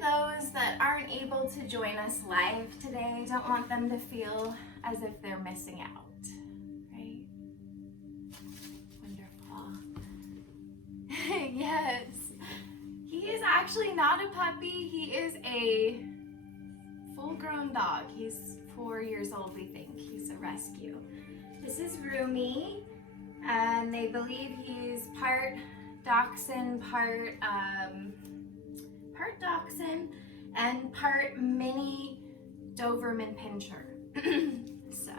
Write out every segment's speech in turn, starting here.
those that aren't able to join us live today, don't want them to feel as if they're missing out, right? Wonderful. Yes. He is actually not a puppy. He is a full-grown dog. He's 4 years old, we think. He's a rescue. This is Rumi, and they believe he's part Dachshund, part Dachshund, and part mini Doberman Pinscher. So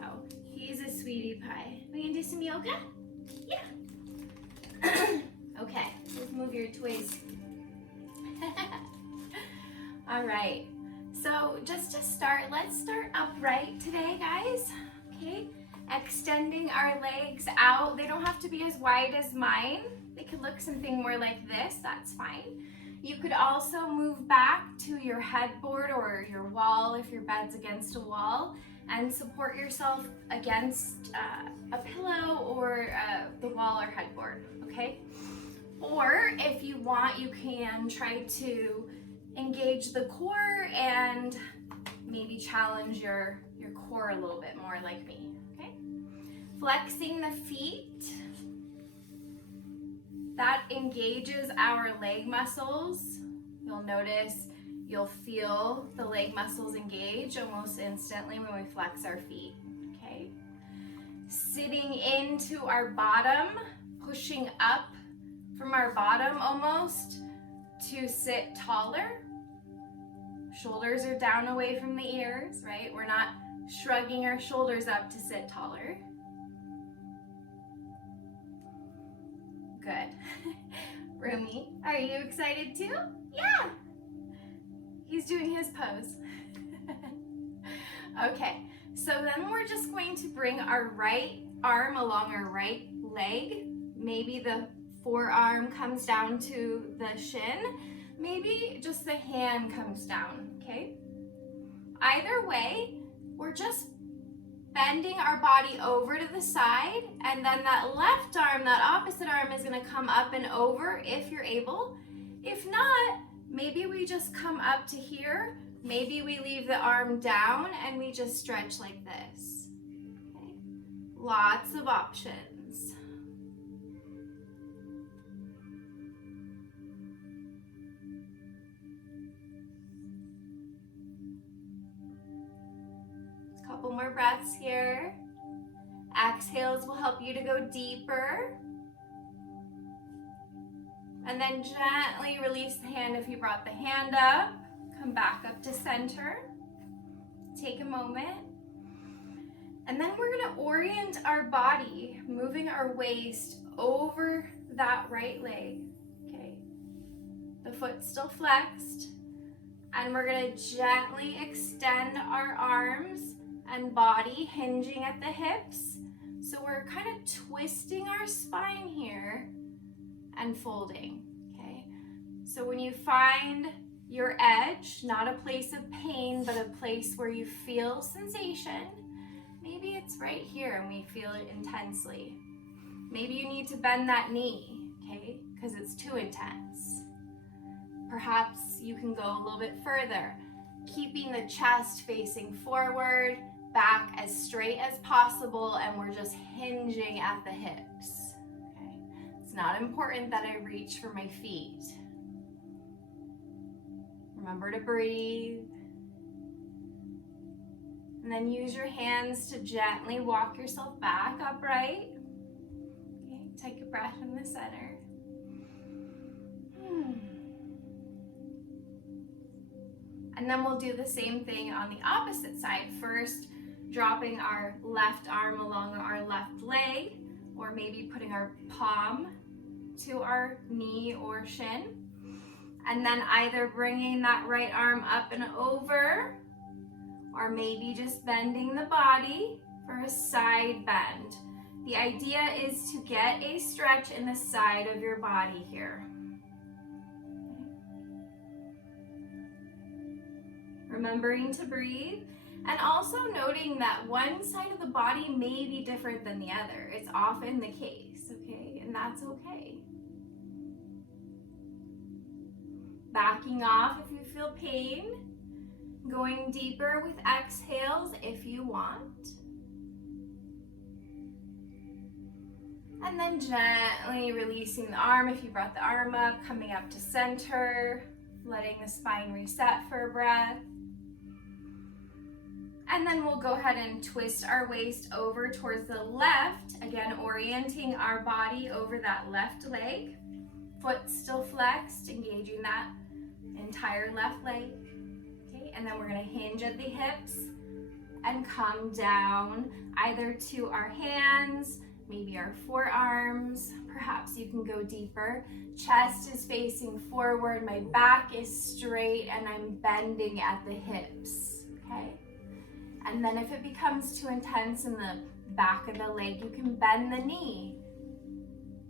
he's a sweetie pie. We can do some yoga? Yeah. Okay, let's move your toys. All right. So just to start, let's start upright today, guys. Okay. Extending our legs out. They don't have to be as wide as mine. They could look something more like this. That's fine. You could also move back to your headboard or your wall if your bed's against a wall and support yourself against a pillow or the wall or headboard, okay? Or if you want, you can try to engage the core and maybe challenge your core a little bit more like me, okay? Flexing the feet. That engages our leg muscles. You'll notice, you'll feel the leg muscles engage almost instantly when we flex our feet, okay? Sitting into our bottom, pushing up from our bottom almost to sit taller. Shoulders are down away from the ears, right? We're not shrugging our shoulders up to sit taller. Good. Rumi, are you excited too? Yeah. He's doing his pose. Okay, so then we're just going to bring our right arm along our right leg. Maybe the forearm comes down to the shin. Maybe just the hand comes down, okay? Either way, we're just bending our body over to the side, and then that left arm, that opposite arm is gonna come up and over if you're able. If not, maybe we just come up to here. Maybe we leave the arm down and we just stretch like this, okay? Lots of options. Couple more breaths here. Exhales will help you to go deeper. And then gently release the hand if you brought the hand up. Come back up to center. Take a moment. And then we're gonna orient our body, moving our waist over that right leg, okay? The foot's still flexed. And we're gonna gently extend our arms and body, hinging at the hips. So we're kind of twisting our spine here and folding, okay? So when you find your edge, not a place of pain, but a place where you feel sensation, maybe it's right here and we feel it intensely. Maybe you need to bend that knee, okay? Because it's too intense. Perhaps you can go a little bit further, keeping the chest facing forward, back as straight as possible, and we're just hinging at the hips, okay? It's not important that I reach for my feet. Remember to breathe. And then use your hands to gently walk yourself back upright. Okay, take a breath in the center. And then we'll do the same thing on the opposite side. First, dropping our left arm along our left leg, or maybe putting our palm to our knee or shin. And then either bringing that right arm up and over, or maybe just bending the body for a side bend. The idea is to get a stretch in the side of your body here. Remembering to breathe, and also noting that one side of the body may be different than the other. It's often the case, okay? And that's okay. Backing off if you feel pain. Going deeper with exhales if you want. And then gently releasing the arm if you brought the arm up, coming up to center, letting the spine reset for a breath. And then we'll go ahead and twist our waist over towards the left, again orienting our body over that left leg. Foot still flexed, engaging that entire left leg. Okay, and then we're gonna hinge at the hips and come down either to our hands, maybe our forearms, perhaps you can go deeper. Chest is facing forward, my back is straight, and I'm bending at the hips, okay? And then if it becomes too intense in the back of the leg, you can bend the knee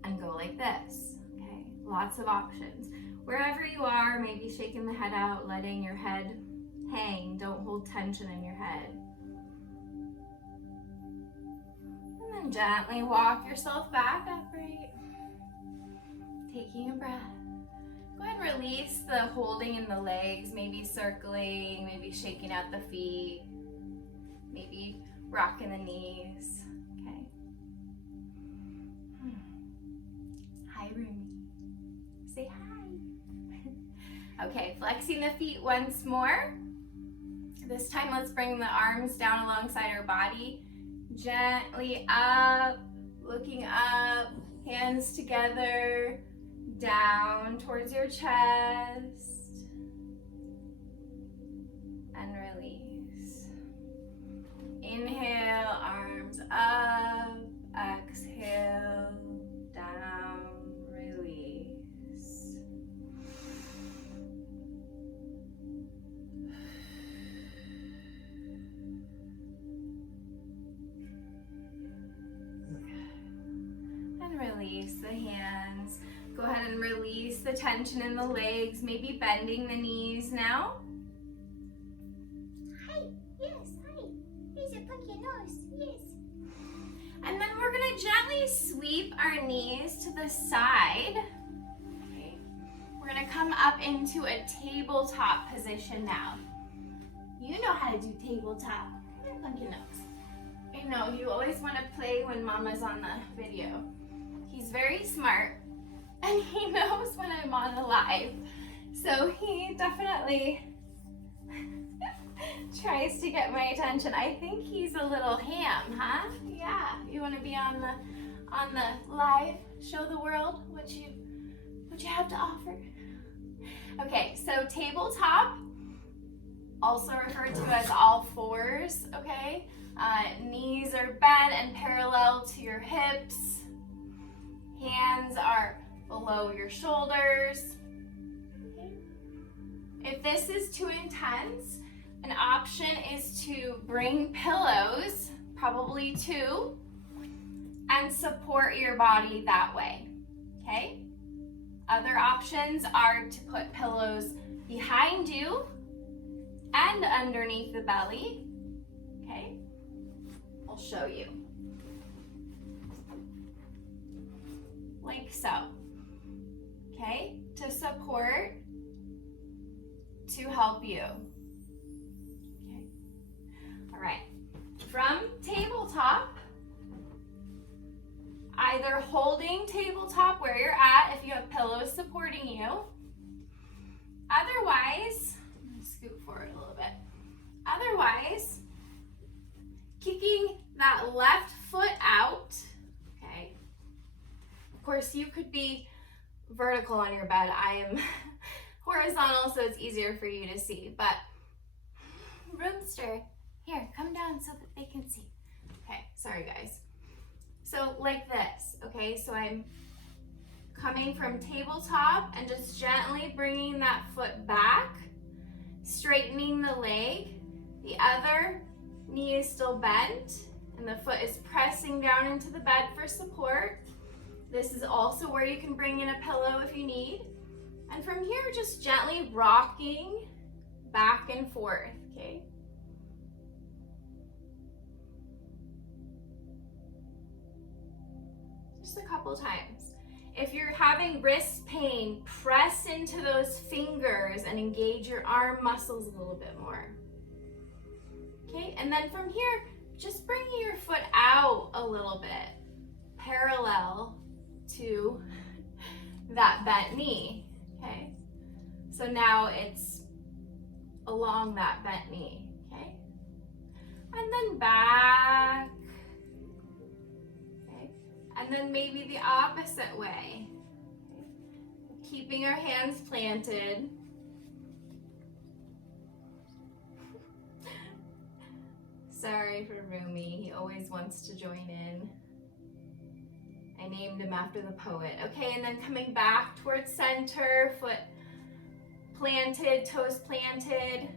and go like this, okay? Lots of options. Wherever you are, maybe shaking the head out, letting your head hang. Don't hold tension in your head. And then gently walk yourself back upright. Taking a breath. Go ahead and release the holding in the legs, maybe circling, maybe shaking out the feet, maybe rocking the knees. Okay. Hi, Rumi. Say hi. Okay, flexing the feet once more. This time, let's bring the arms down alongside our body. Gently up, looking up, hands together, down towards your chest, and release. Inhale, arms up, exhale, down, release. And release the hands. Go ahead and release the tension in the legs, maybe bending the knees now. Hi, yes, hi. Here's a punky nose, yes. And then we're gonna gently sweep our knees to the side. Okay. We're gonna come up into a tabletop position now. You know how to do tabletop. Come here, punky nose. I know, you always wanna play when Mama's on the video. He's very smart. And he knows when I'm on a live. So he definitely tries to get my attention. I think he's a little ham, huh? Yeah. You want to be on the live, show the world what you have to offer? Okay, so tabletop, also referred to as all fours, okay? Knees are bent and parallel to your hips. Hands are below your shoulders. Okay. If this is too intense, an option is to bring pillows, probably 2, and support your body that way, okay? Other options are to put pillows behind you and underneath the belly, okay? I'll show you. Like so. Okay, to support, to help you. Okay, all right. From tabletop, either holding tabletop where you're at if you have pillows supporting you. Otherwise, I'm gonna scoot forward a little bit. Otherwise, kicking that left foot out. Okay. Of course, you could be vertical on your bed. I am horizontal, so it's easier for you to see. But Roomster, here, come down so that they can see. Okay, sorry guys. So like this, okay? So I'm coming from tabletop and just gently bringing that foot back, straightening the leg. The other knee is still bent, and the foot is pressing down into the bed for support. This is also where you can bring in a pillow if you need. And from here, just gently rocking back and forth, okay? Just a couple times. If you're having wrist pain, press into those fingers and engage your arm muscles a little bit more. Okay, and then from here, just bringing your foot out a little bit, parallel to that bent knee, okay? So now it's along that bent knee, okay? And then back, okay? And then maybe the opposite way, okay? Keeping our hands planted. Sorry for Rumi, he always wants to join in. I named him after the poet. Okay, and then coming back towards center, foot planted, toes planted.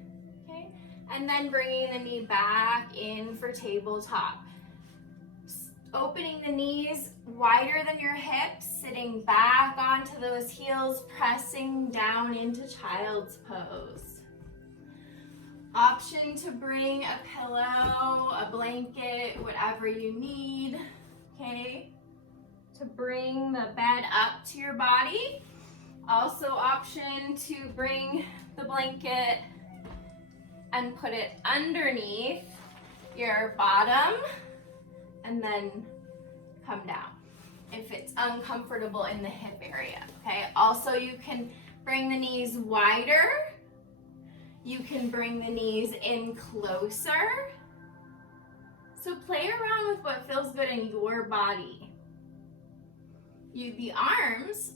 Okay, and then bringing the knee back in for tabletop. Opening the knees wider than your hips, sitting back onto those heels, pressing down into child's pose. Option to bring a pillow, a blanket, whatever you need, okay, to bring the bed up to your body. Also option to bring the blanket and put it underneath your bottom and then come down if it's uncomfortable in the hip area, okay? Also, you can bring the knees wider. You can bring the knees in closer. So play around with what feels good in your body. The arms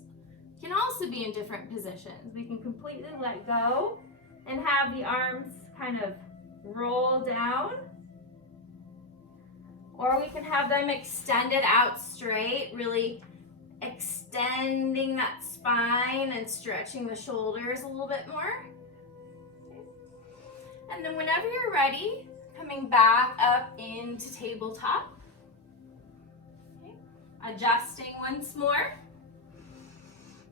can also be in different positions. We can completely let go and have the arms kind of roll down. Or we can have them extended out straight, really extending that spine and stretching the shoulders a little bit more. And then whenever you're ready, coming back up into tabletop. Okay. Adjusting once more.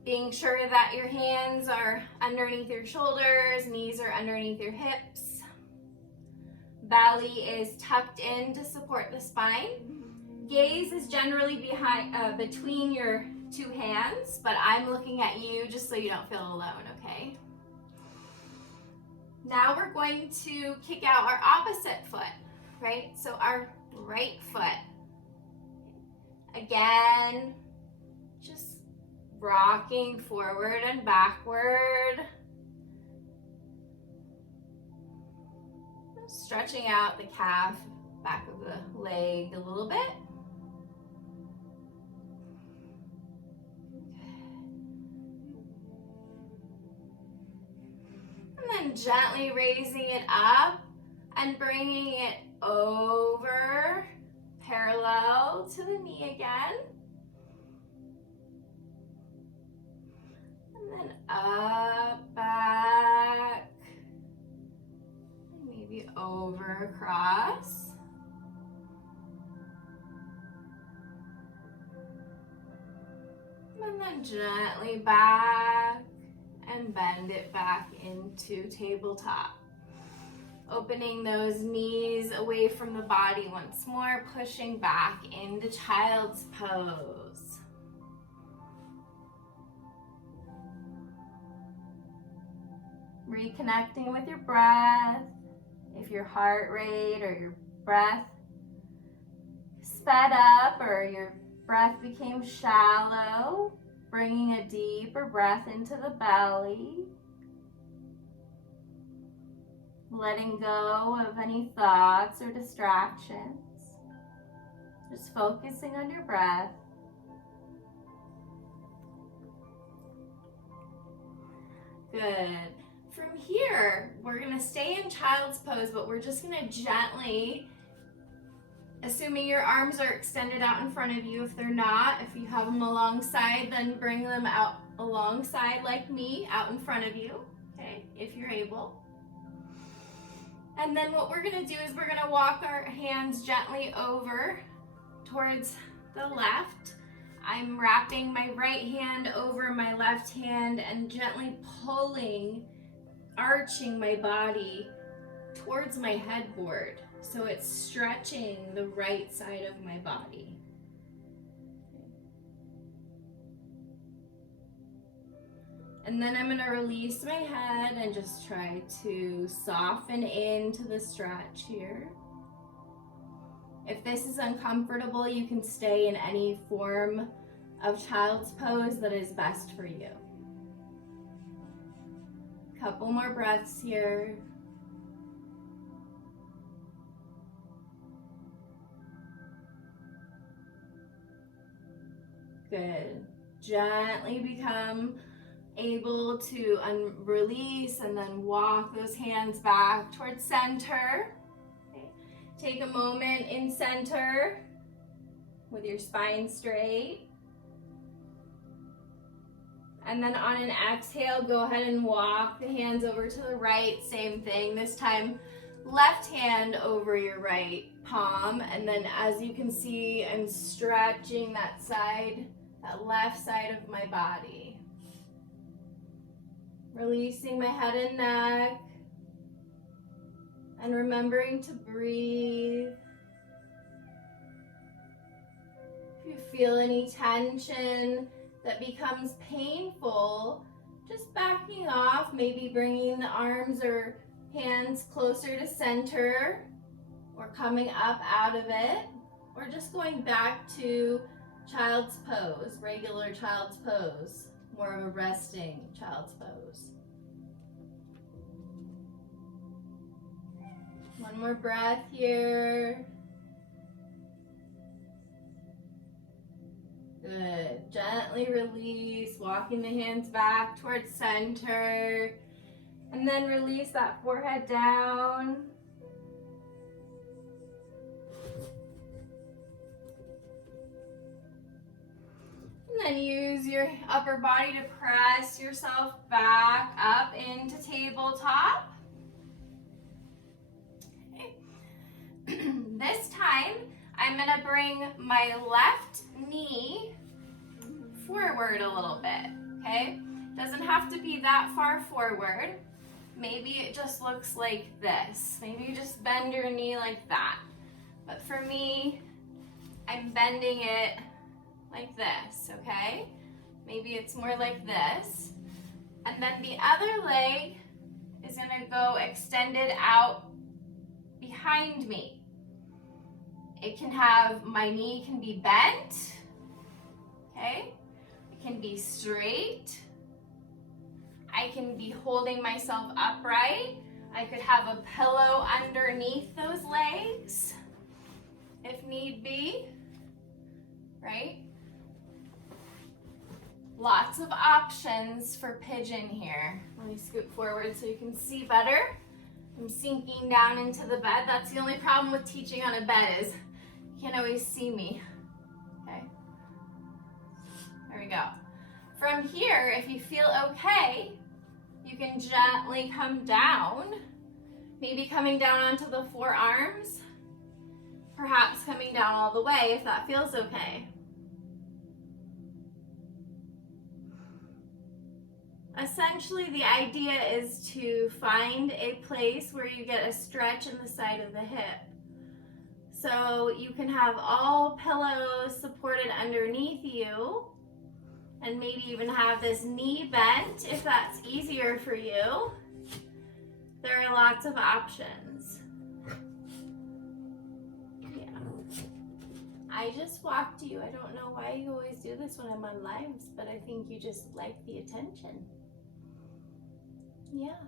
Being sure that your hands are underneath your shoulders, knees are underneath your hips. Belly is tucked in to support the spine. Gaze is generally behind, between your two hands, but I'm looking at you just so you don't feel alone, okay? Now we're going to kick out our opposite foot, right? So our right foot. Again, just rocking forward and backward. Stretching out the calf, back of the leg a little bit. And then gently raising it up and bringing it over, parallel to the knee again. And then up, back, and maybe over, across. And then gently back. And bend it back into tabletop. Opening those knees away from the body once more, pushing back into child's pose. Reconnecting with your breath. If your heart rate or your breath sped up or your breath became shallow, bringing a deeper breath into the belly. Letting go of any thoughts or distractions. Just focusing on your breath. Good. From here, we're going to stay in child's pose, but we're just going to gently, assuming your arms are extended out in front of you. If they're not, if you have them alongside, then bring them out alongside like me, out in front of you, okay, if you're able. And then what we're gonna do is we're gonna walk our hands gently over towards the left. I'm wrapping my right hand over my left hand and gently pulling, arching my body towards my headboard. So it's stretching the right side of my body. And then I'm gonna release my head and just try to soften into the stretch here. If this is uncomfortable, you can stay in any form of child's pose that is best for you. Couple more breaths here. Good. Gently become able to release and then walk those hands back towards center. Okay. Take a moment in center with your spine straight. And then on an exhale, go ahead and walk the hands over to the right. Same thing. This time, left hand over your right palm. And then as you can see, I'm stretching that side, that left side of my body. Releasing my head and neck. And remembering to breathe. If you feel any tension that becomes painful, just backing off, maybe bringing the arms or hands closer to center or coming up out of it, or just going back to child's pose, regular child's pose, more of a resting child's pose. One more breath here. Good. Gently release, walking the hands back towards center. And then release that forehead down. And then use your upper body to press yourself back up into tabletop. Okay. This time, I'm gonna bring my left knee forward a little bit, okay? Doesn't have to be that far forward. Maybe it just looks like this. Maybe you just bend your knee like that. But for me, I'm bending it like this, okay? Maybe it's more like this. And then the other leg is gonna go extended out behind me. It can have, my knee can be bent, okay? It can be straight. I can be holding myself upright. I could have a pillow underneath those legs if need be, right? Lots of options for pigeon here. Let me scoot forward so you can see better. I'm sinking down into the bed. That's the only problem with teaching on a bed is you can't always see me, okay? There we go. From here, if you feel okay, you can gently come down, maybe coming down onto the forearms, perhaps coming down all the way if that feels okay. Essentially, the idea is to find a place where you get a stretch in the side of the hip. So you can have all pillows supported underneath you, and maybe even have this knee bent if that's easier for you. There are lots of options. Yeah. I just walked you. I don't know why you always do this when I'm on lives, but I think you just like the attention. Yeah.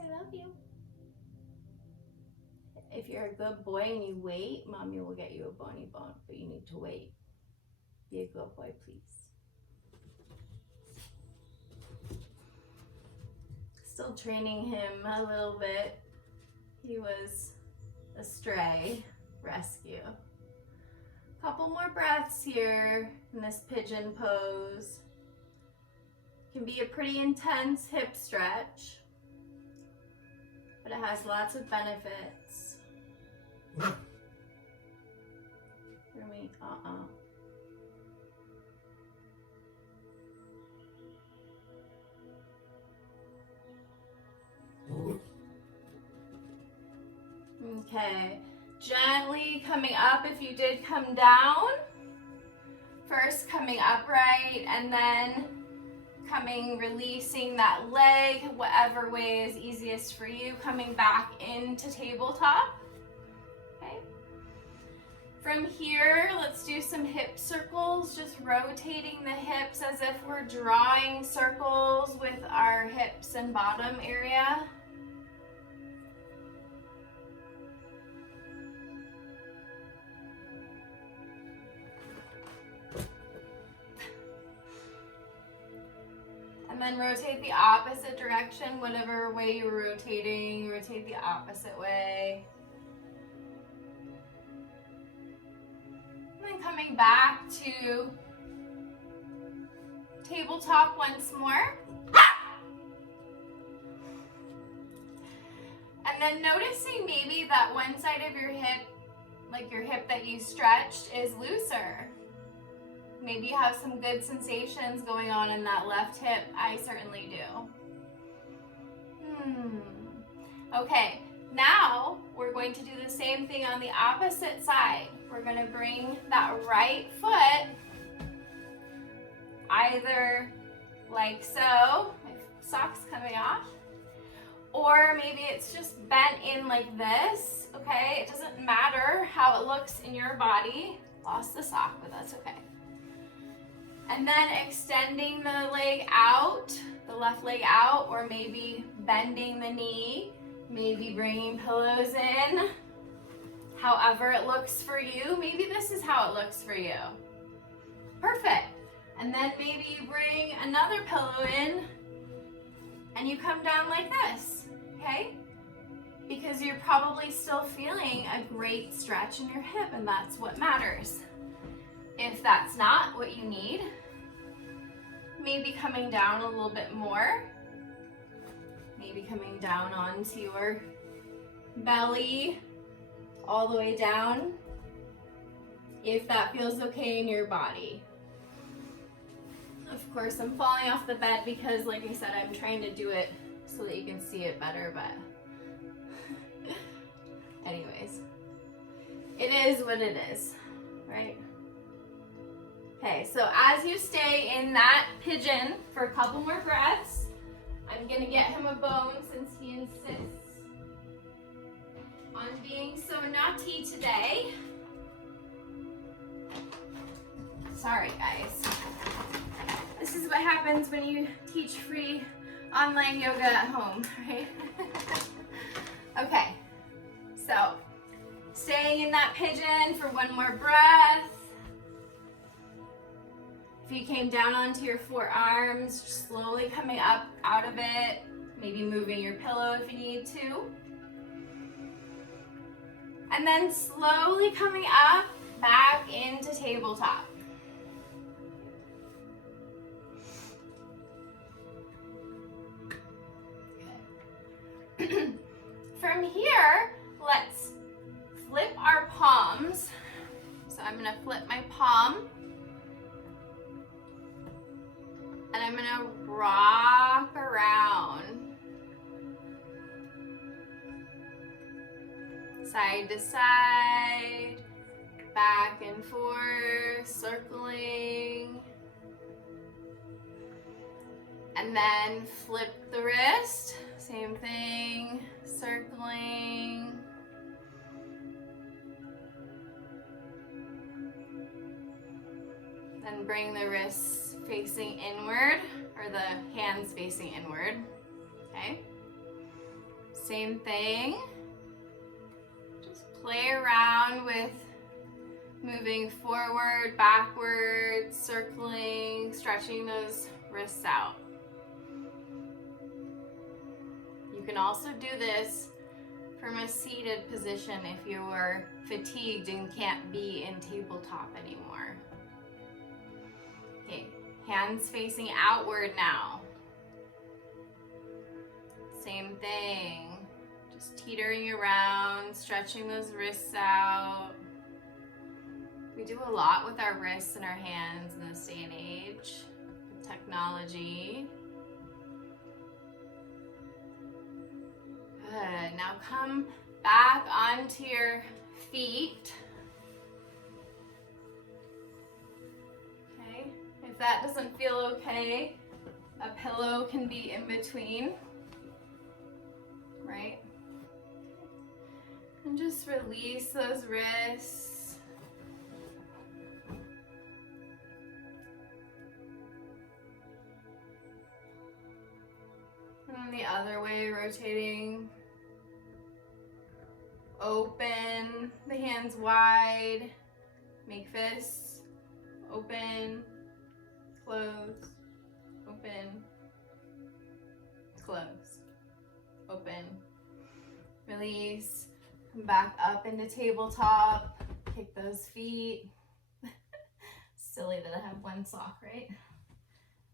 I love you. If you're a good boy and you wait, Mommy will get you a bony bone, but you need to wait. Be a good boy, please. Still training him a little bit. He was a stray rescue. Couple more breaths here in this pigeon pose. Can be a pretty intense hip stretch, but it has lots of benefits. Hear me? Okay, gently coming up if you did come down. First coming upright and then Releasing that leg, whatever way is easiest for you, coming back into tabletop. Okay. From here, let's do some hip circles, just rotating the hips as if we're drawing circles with our hips and bottom area. And then rotate the opposite direction, whatever way you're rotating, rotate the opposite way. And then coming back to tabletop once more. And then noticing maybe that one side of your hip, like your hip that you stretched, is looser. Maybe you have some good sensations going on in that left hip. I certainly do. Okay, now we're going to do the same thing on the opposite side. We're going to bring that right foot either like so, my sock's coming off, or maybe it's just bent in like this, okay? It doesn't matter how it looks in your body. Lost the sock, but that's okay. And then extending the leg out, the left leg out, or maybe bending the knee, maybe bringing pillows in. However it looks for you, maybe this is how it looks for you. Perfect. And then maybe you bring another pillow in and you come down like this, okay? Because you're probably still feeling a great stretch in your hip, and that's what matters. If that's not what you need, maybe coming down a little bit more. Maybe coming down onto your belly, all the way down, if that feels okay in your body. Of course, I'm falling off the bed because, like I said, I'm trying to do it so that you can see it better, but anyways, it is what it is, right? Okay, so as you stay in that pigeon for a couple more breaths, I'm gonna get him a bone since he insists on being so naughty today. Sorry, guys. This is what happens when you teach free online yoga at home, right? Okay, so staying in that pigeon for one more breath. If you came down onto your forearms, slowly coming up out of it, maybe moving your pillow if you need to. And then slowly coming up back into tabletop. Good. From here, let's flip our palms. So I'm gonna flip my palm. And I'm gonna rock around. Side to side, back and forth, circling. And then flip the wrist, same thing, circling. Then bring the wrists facing inward, or the hands facing inward, okay? Same thing. Just play around with moving forward, backwards, circling, stretching those wrists out. You can also do this from a seated position if you're fatigued and can't be in tabletop anymore. Okay, hands facing outward now. Same thing. Just teetering around, stretching those wrists out. We do a lot with our wrists and our hands in this day and age with technology. Good. Now come back onto your feet. Okay. If that doesn't feel okay, A pillow can be in between, right? And just release those wrists. And then the other way, rotating. Open the hands wide. Make fists. Open. Close. Open. Close. Open. Release. Come back up into tabletop. Kick those feet. Silly that I have one sock, right?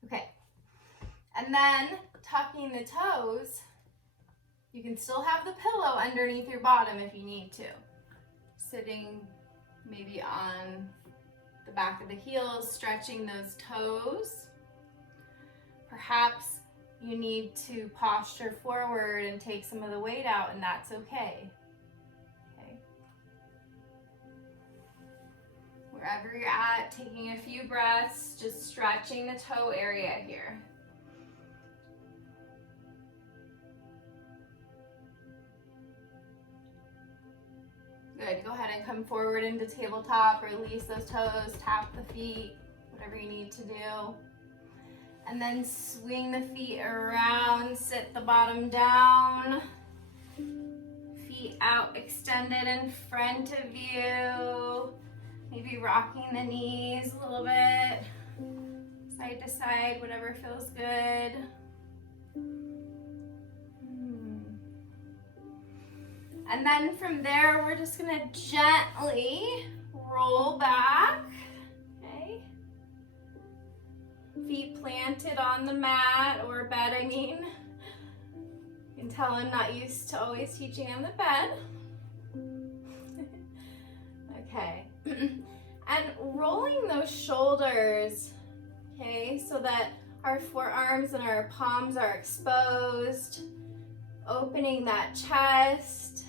Okay. And then tucking the toes, you can still have the pillow underneath your bottom if you need to. Sitting maybe on the back of the heels, stretching those toes. Perhaps you need to posture forward and take some of the weight out, and that's okay. Okay. Wherever you're at, taking a few breaths, just stretching the toe area here. Good, go ahead and come forward into tabletop, release those toes, tap the feet, whatever you need to do. And then swing the feet around, sit the bottom down. Feet out, extended in front of you. Maybe rocking the knees a little bit, side to side, whatever feels good. And then from there, we're just gonna gently roll back, okay? Feet planted on the mat or bed, I mean. You can tell I'm not used to always teaching on the bed. Okay. And rolling those shoulders, okay, so that our forearms and our palms are exposed, opening that chest.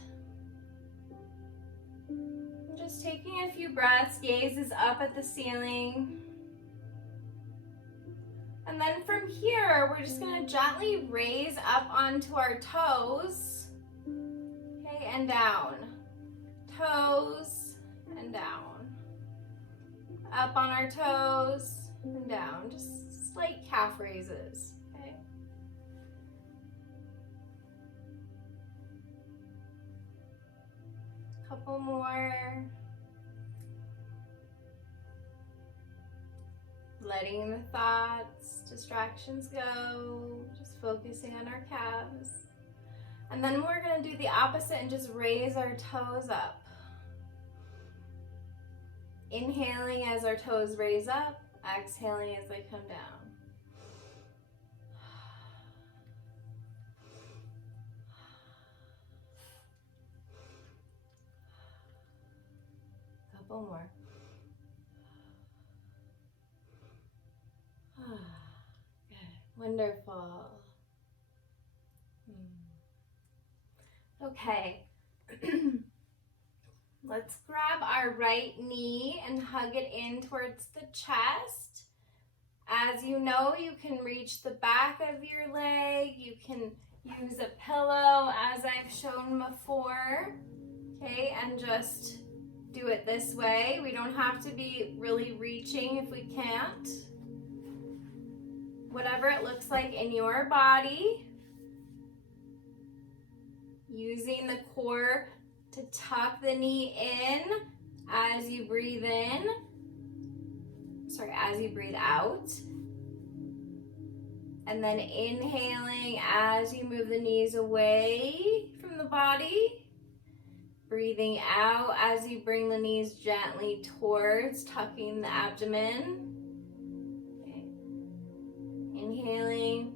Just taking a few breaths, gaze is up at the ceiling. And then from here, we're just gonna gently raise up onto our toes, okay, and down. Toes and down. Up on our toes and down, just slight calf raises, okay? Couple more. Letting the thoughts, distractions go, just focusing on our calves. And then we're gonna do the opposite and just raise our toes up. Inhaling as our toes raise up, exhaling as they come down. Couple more. Good. Wonderful. Okay. Let's grab our right knee and hug it in towards the chest. As you know, you can reach the back of your leg. You can use a pillow as I've shown before. Okay, and just do it this way. We don't have to be really reaching if we can't. Whatever it looks like in your body. Using the core to tuck the knee in as you breathe in. As you breathe out. And then inhaling as you move the knees away from the body. Breathing out as you bring the knees gently towards tucking the abdomen. Okay. Inhaling.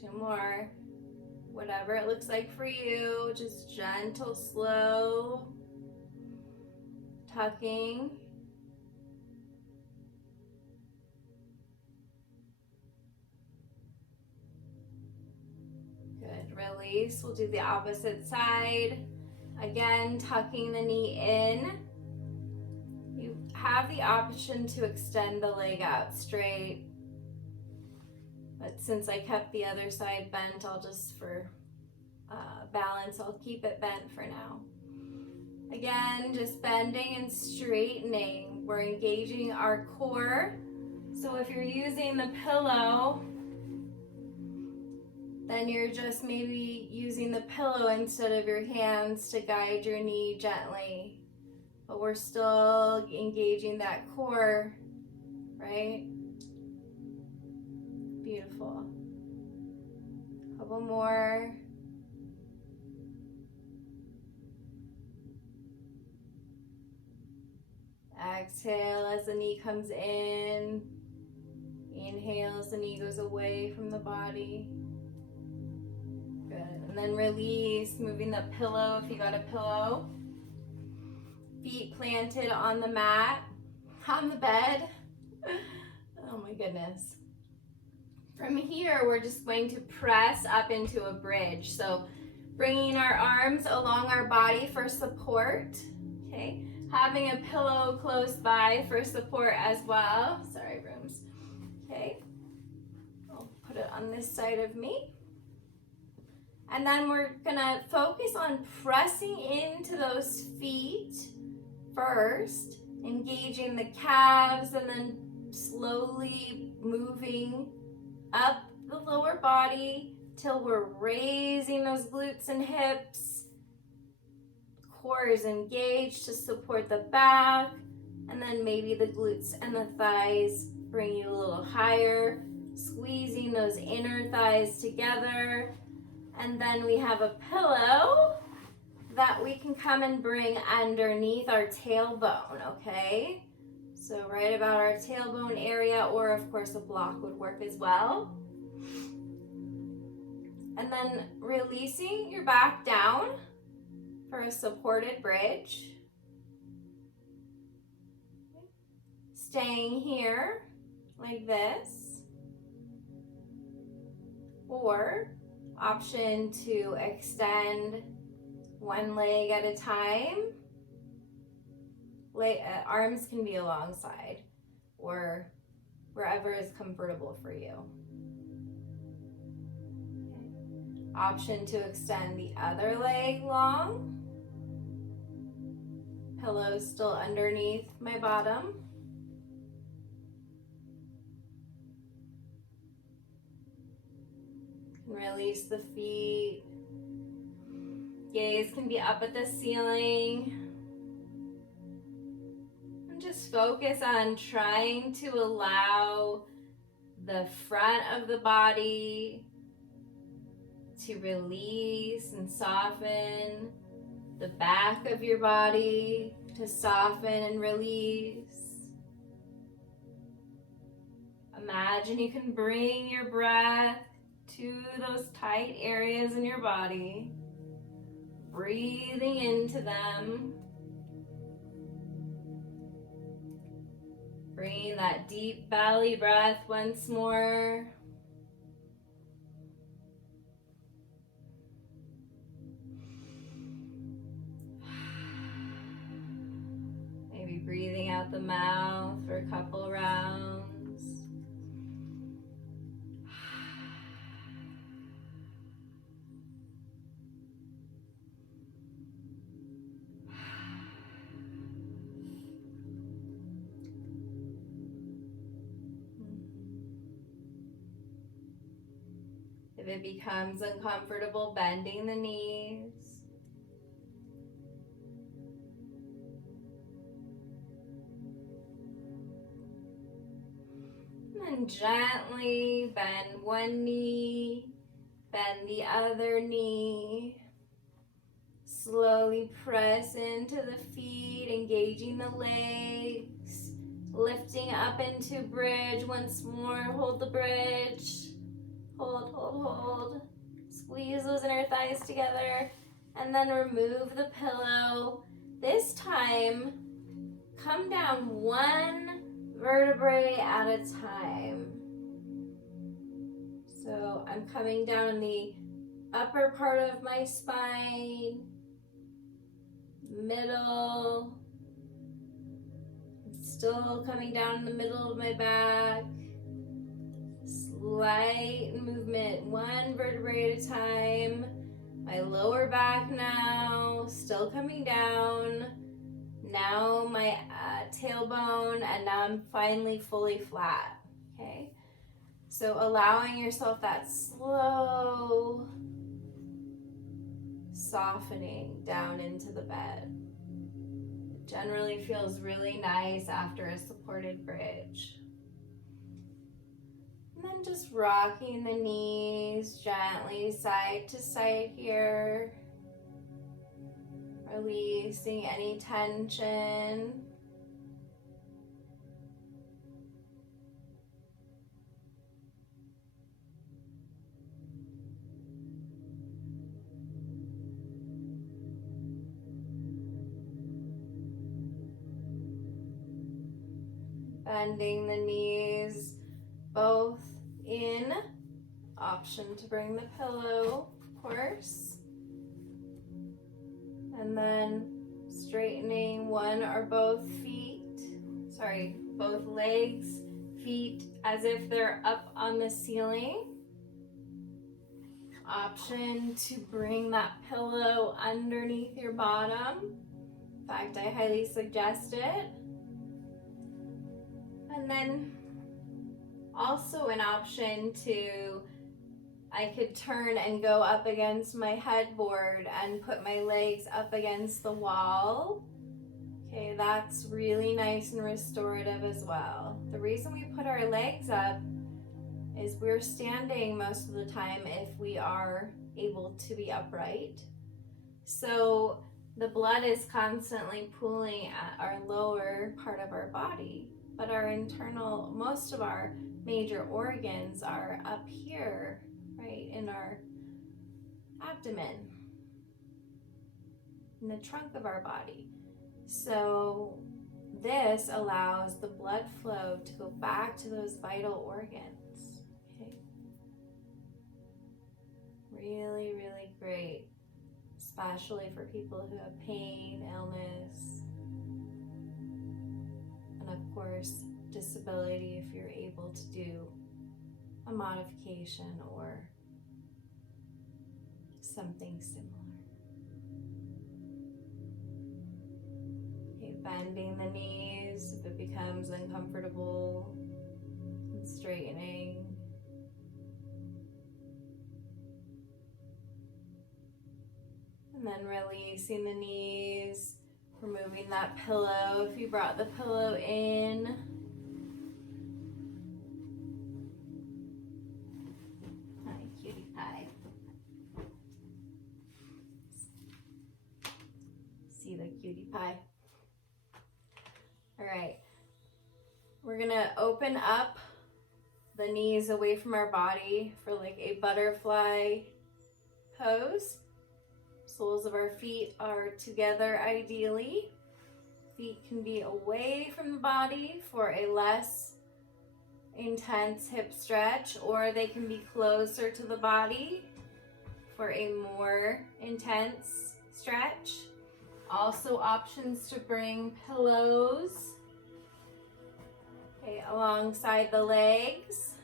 Two more. Whatever it looks like for you, just gentle, slow tucking. release. We'll do the opposite side. Again, tucking the knee in. You have the option to extend the leg out straight. But since I kept the other side bent, I'll just, for balance, I'll keep it bent for now. Again, just bending and straightening. We're engaging our core. So if you're using the pillow, then you're just maybe using the pillow instead of your hands to guide your knee gently. But we're still engaging that core, right? Beautiful. Couple more. Exhale as the knee comes in. Inhale as the knee goes away from the body. Good. And then release, moving the pillow if you got a pillow. Feet planted on the mat, on the bed. Oh my goodness. From here, we're just going to press up into a bridge. So bringing our arms along our body for support. Okay. Having a pillow close by for support as well. Sorry, rooms. Okay. I'll put it on this side of me. And then we're gonna focus on pressing into those feet first, engaging the calves, and then slowly moving up the lower body till we're raising those glutes and hips. Core is engaged to support the back, and then maybe the glutes and the thighs bring you a little higher, squeezing those inner thighs together. And then we have a pillow that we can come and bring underneath our tailbone, okay? So right about our tailbone area, or of course a block would work as well. And then releasing your back down for a supported bridge. Staying here like this. Or option to extend one leg at a time. Arms can be alongside or wherever is comfortable for you. Okay. Option to extend the other leg long. Pillow still underneath my bottom. Release the feet. Gaze can be up at the ceiling. And just focus on trying to allow the front of the body to release and soften, the back of your body to soften and release. Imagine you can bring your breath to those tight areas in your body, breathing into them, bringing that deep belly breath once more. Maybe breathing out the mouth for a couple rounds. If it becomes uncomfortable, bending the knees. And gently bend one knee, bend the other knee. Slowly press into the feet, engaging the legs. Lifting up into bridge once more. Hold the bridge. Hold, hold, hold. Squeeze those inner thighs together. And then remove the pillow. This time, come down one vertebrae at a time. So I'm coming down the upper part of my spine, middle, still coming down in the middle of my back. Slight movement, one vertebrae at a time. My lower back now, still coming down. Now my tailbone, and now I'm finally fully flat, okay? So allowing yourself that slow softening down into the bed. It generally feels really nice after a supported bridge. And then just rocking the knees gently side to side here. Releasing any tension. Bending the knees both in. Option to bring the pillow, of course. And then straightening one or both both legs, feet as if they're up on the ceiling. Option to bring that pillow underneath your bottom. In fact, I highly suggest it. And then also an option I could turn and go up against my headboard and put my legs up against the wall. Okay, that's really nice and restorative as well. The reason we put our legs up is we're standing most of the time if we are able to be upright. So the blood is constantly pooling at our lower part of our body, but most of our major organs are up here, right, in our abdomen, in the trunk of our body. So this allows the blood flow to go back to those vital organs. Okay. Really, really great, especially for people who have pain, illness, and of course, disability if you're able to do a modification or something similar. Okay, bending the knees if it becomes uncomfortable, and straightening. And then releasing the knees, removing that pillow if you brought the pillow in. Hi, cutie pie. See the cutie pie? All right, we're gonna open up the knees away from our body for like a butterfly pose. Soles of our feet are together ideally. Feet can be away from the body for a less intense hip stretch, or they can be closer to the body for a more intense stretch. Also options to bring pillows, okay, alongside the legs.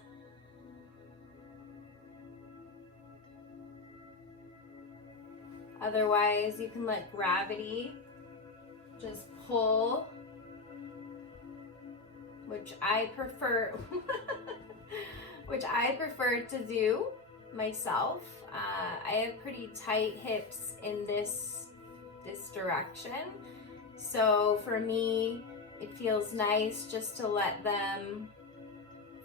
Otherwise, you can let gravity just pull, which I prefer to do myself. I have pretty tight hips in this direction, so for me it feels nice just to let them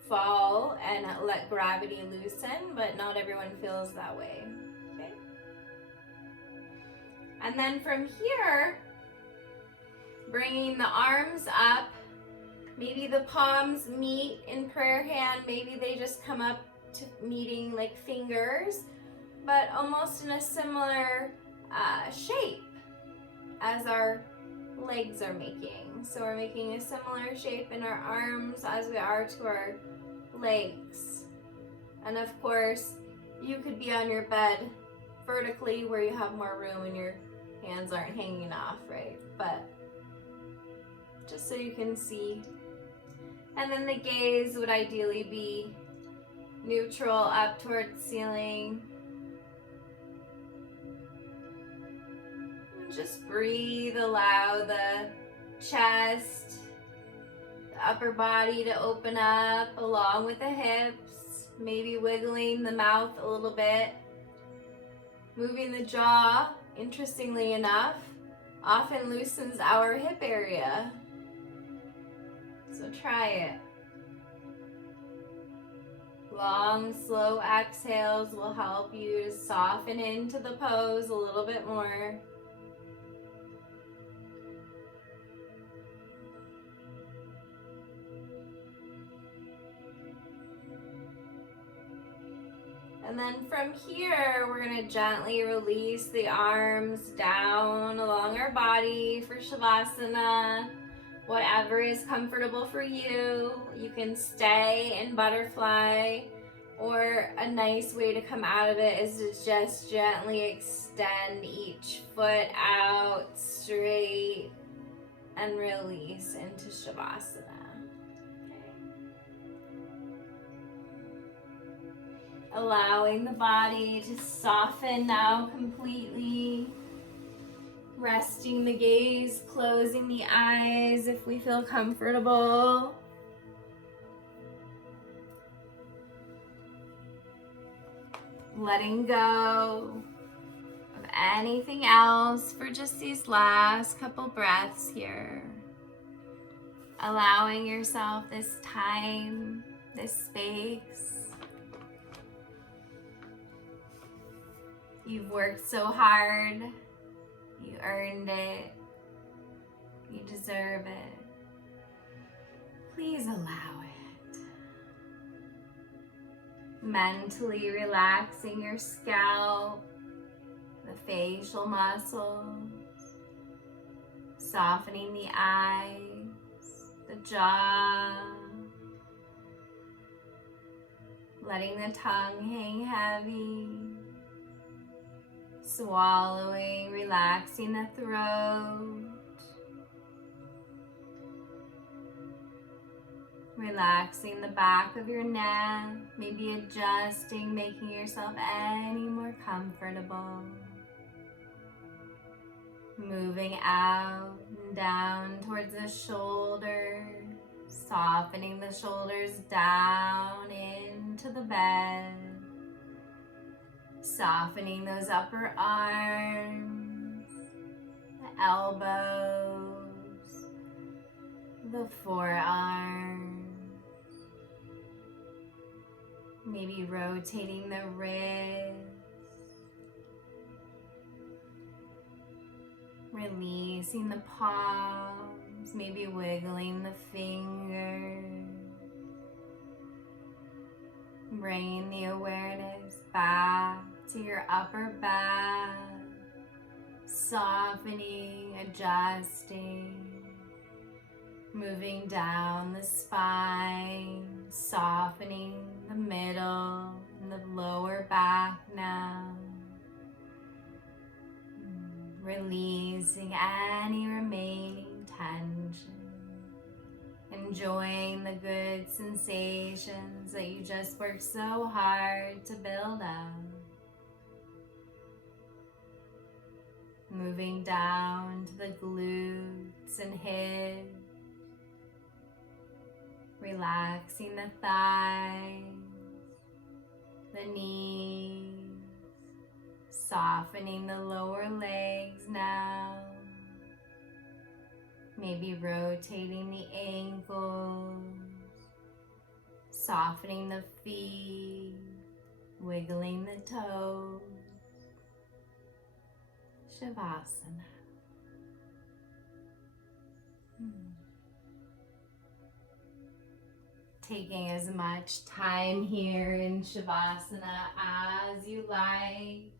fall and let gravity loosen, but not everyone feels that way. Okay, and then from here, bringing the arms up, maybe the palms meet in prayer hand, maybe they just come up to meeting like fingers, but almost in a similar shape as our legs are making. So we're making a similar shape in our arms as we are to our legs. And of course, you could be on your bed vertically where you have more room and your hands aren't hanging off, right? But just so you can see. And then the gaze would ideally be neutral up towards the ceiling. And just breathe, allow the chest, the upper body to open up along with the hips, maybe wiggling the mouth a little bit, moving the jaw, interestingly enough, often loosens our hip area. So try it. Long, slow exhales will help you to soften into the pose a little bit more. And then from here, we're going to gently release the arms down along our body for Shavasana. Whatever is comfortable for you. You can stay in butterfly, or a nice way to come out of it is to just gently extend each foot out straight and release into Shavasana. Allowing the body to soften now completely. Resting the gaze, closing the eyes if we feel comfortable. Letting go of anything else for just these last couple breaths here. Allowing yourself this time, this space. You've worked so hard. You earned it. You deserve it. Please allow it. Mentally relaxing your scalp, the facial muscles, softening the eyes, the jaw, letting the tongue hang heavy. Swallowing, relaxing the throat. Relaxing the back of your neck, maybe adjusting, making yourself any more comfortable. Moving out and down towards the shoulders, softening the shoulders down into the bed. Softening those upper arms, the elbows, the forearms. Maybe rotating the wrists. Releasing the palms, maybe wiggling the fingers. Bringing the awareness back to your upper back, softening, adjusting, moving down the spine, softening the middle and the lower back now. Releasing any remaining tension. Enjoying the good sensations that you just worked so hard to build up. Moving down to the glutes and hips. Relaxing the thighs, the knees. Softening the lower legs now. Maybe rotating the ankles, softening the feet, wiggling the toes. Shavasana. Taking as much time here in Shavasana as you like.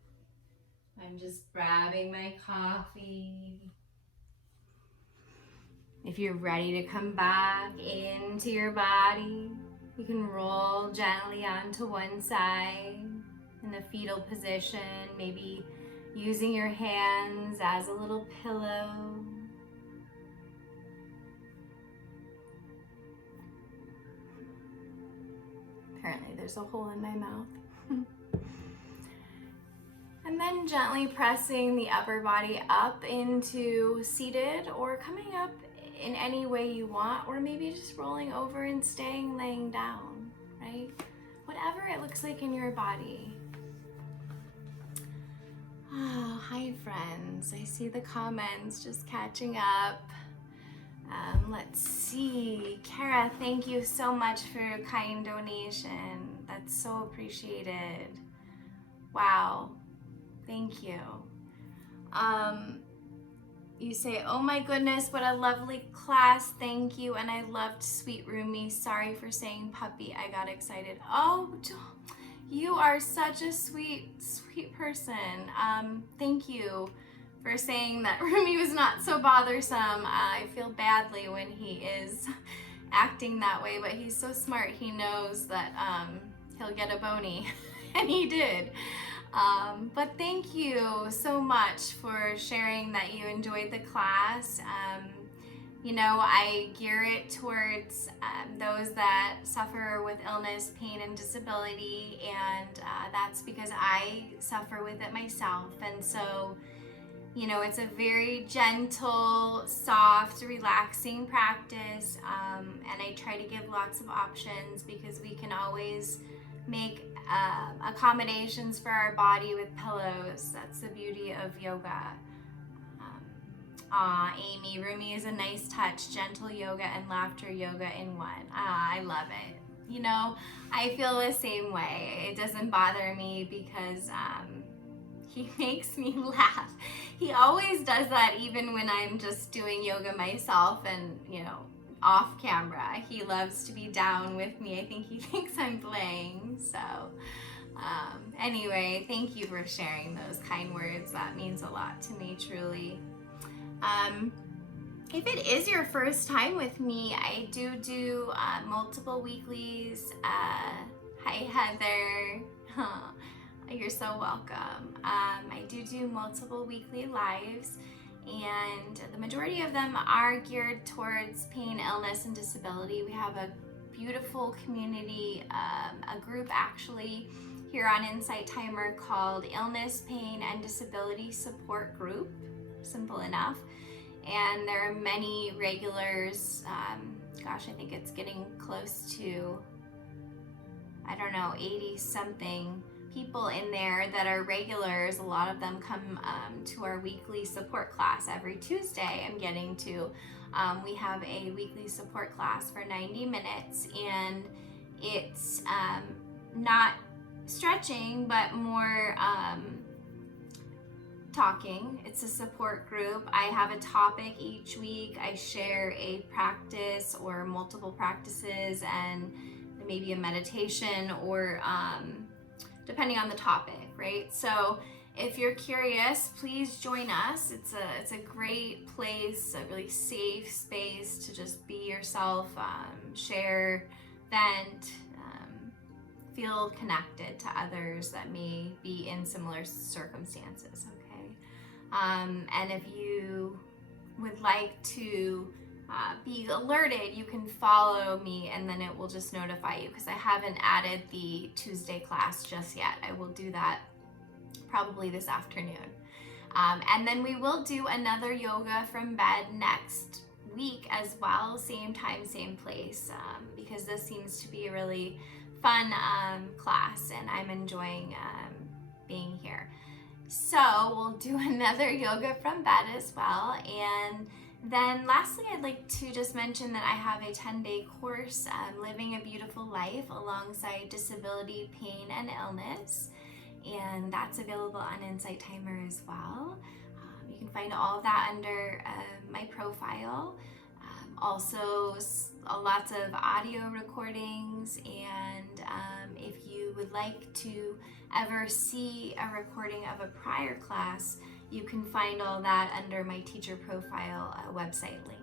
I'm just grabbing my coffee. If you're ready to come back into your body, you can roll gently onto one side in the fetal position, maybe using your hands as a little pillow. Apparently there's a hole in my mouth. And then gently pressing the upper body up into seated, or coming up in any way you want, or maybe just rolling over and staying laying down, right? Whatever it looks like in your body. Oh, hi friends. I see the comments just catching up. Let's see. Kara, thank you so much for your kind donation. That's so appreciated. Wow. Thank you. You say, oh my goodness, what a lovely class. Thank you. And I loved Sweet Rumi. Sorry for saying puppy. I got excited. Oh, you are such a sweet, sweet person. Thank you for saying that Rumi was not so bothersome. I feel badly when he is acting that way, but he's so smart. He knows that he'll get a bony, and he did. But thank you so much for sharing that you enjoyed the class. You know, I gear it towards those that suffer with illness, pain, and disability, and that's because I suffer with it myself. And so, you know, it's a very gentle, soft, relaxing practice, and I try to give lots of options because we can always make accommodations for our body with pillows. That's the beauty of yoga. Amy, Rumi is a nice touch, gentle yoga and laughter yoga in one. I love it. You know, I feel the same way. It doesn't bother me because he makes me laugh. He always does that even when I'm just doing yoga myself and, you know, off camera. He loves to be down with me. I think he thinks I'm playing. So anyway, thank you for sharing those kind words. That means a lot to me, truly. If it is your first time with me, I do multiple weeklies. Hi Heather. You're so welcome. I do multiple weekly lives, and the majority of them are geared towards pain, illness, and disability. We have a beautiful community, a group actually here on Insight Timer called Illness, Pain, and Disability Support Group. Simple enough. And there are many regulars. Gosh, I think it's getting close to, I don't know, 80 something people in there that are regulars. A lot of them come to our weekly support class every Tuesday. I'm getting to. We have a weekly support class for 90 minutes, and it's not stretching, but more talking. It's a support group. I have a topic each week. I share a practice or multiple practices and maybe a meditation, or depending on the topic, right? So if you're curious, please join us. It's a great place, a really safe space to just be yourself, share, vent, feel connected to others that may be in similar circumstances, okay? And if you would like to be alerted, you can follow me, and then it will just notify you, because I haven't added the Tuesday class just yet. I will do that probably this afternoon. And then we will do another yoga from bed next week as well, same time, same place, because this seems to be a really fun class, and I'm enjoying being here. So we'll do another yoga from bed as well. And then lastly, I'd like to just mention that I have a 10-day course, Living a Beautiful Life alongside disability, pain, and illness. And that's available on Insight Timer as well. You can find all of that under my profile. Also, lots of audio recordings, and if you would like to ever see a recording of a prior class, you can find all that under my teacher profile website link.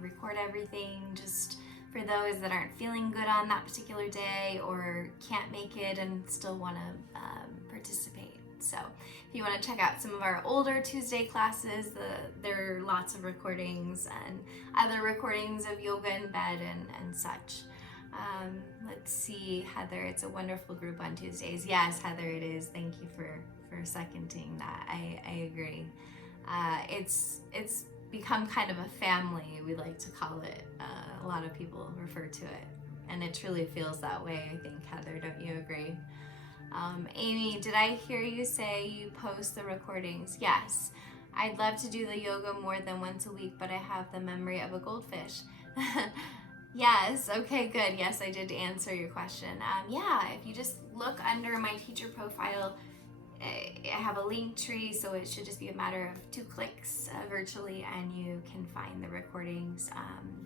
Record everything just for those that aren't feeling good on that particular day or can't make it and still want to participate. So if you want to check out some of our older Tuesday classes, there are lots of recordings and other recordings of yoga in bed and such. Let's see, Heather, it's a wonderful group on Tuesdays. Yes, Heather, it is. Thank you for seconding that. I agree. It's become kind of a family, we like to call it. A lot of people refer to it, and it truly feels that way, I think, Heather. Don't you agree? Amy, did I hear you say you post the recordings? Yes. I'd love to do the yoga more than once a week, but I have the memory of a goldfish. Yes, okay, good. Yes, I did answer your question. Yeah, if you just look under my teacher profile, I have a link tree, so it should just be a matter of 2 clicks virtually, and you can find the recordings.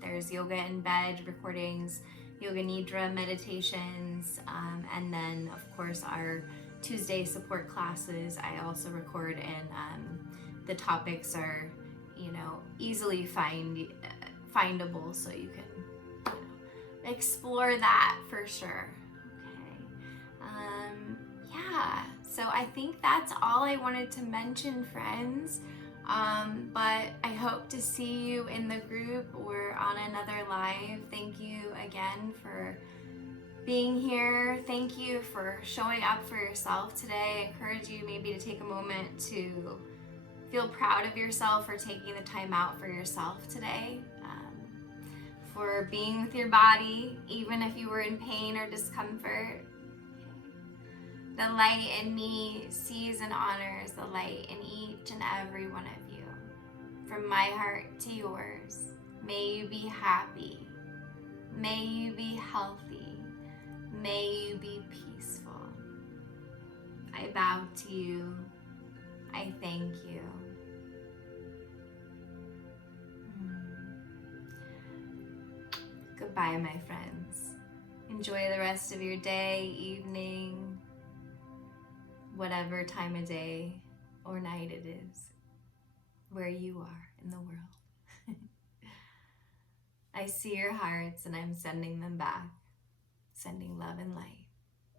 There's yoga in bed recordings, yoga nidra meditations, and then of course our Tuesday support classes I also record, and the topics are, easily findable, so you can explore that for sure. Okay. Yeah, so I think that's all I wanted to mention, friends. But I hope to see you in the group or on another live. Thank you again for being here. Thank you for showing up for yourself today. I encourage you maybe to take a moment to feel proud of yourself for taking the time out for yourself today. For being with your body, even if you were in pain or discomfort. The light in me sees and honors the light in each and every one of you. From my heart to yours, may you be happy. May you be healthy. May you be peaceful. I bow to you. I thank you. Goodbye, my friends. Enjoy the rest of your day, evening, whatever time of day or night it is, where you are in the world. I see your hearts and I'm sending them back, sending love and light.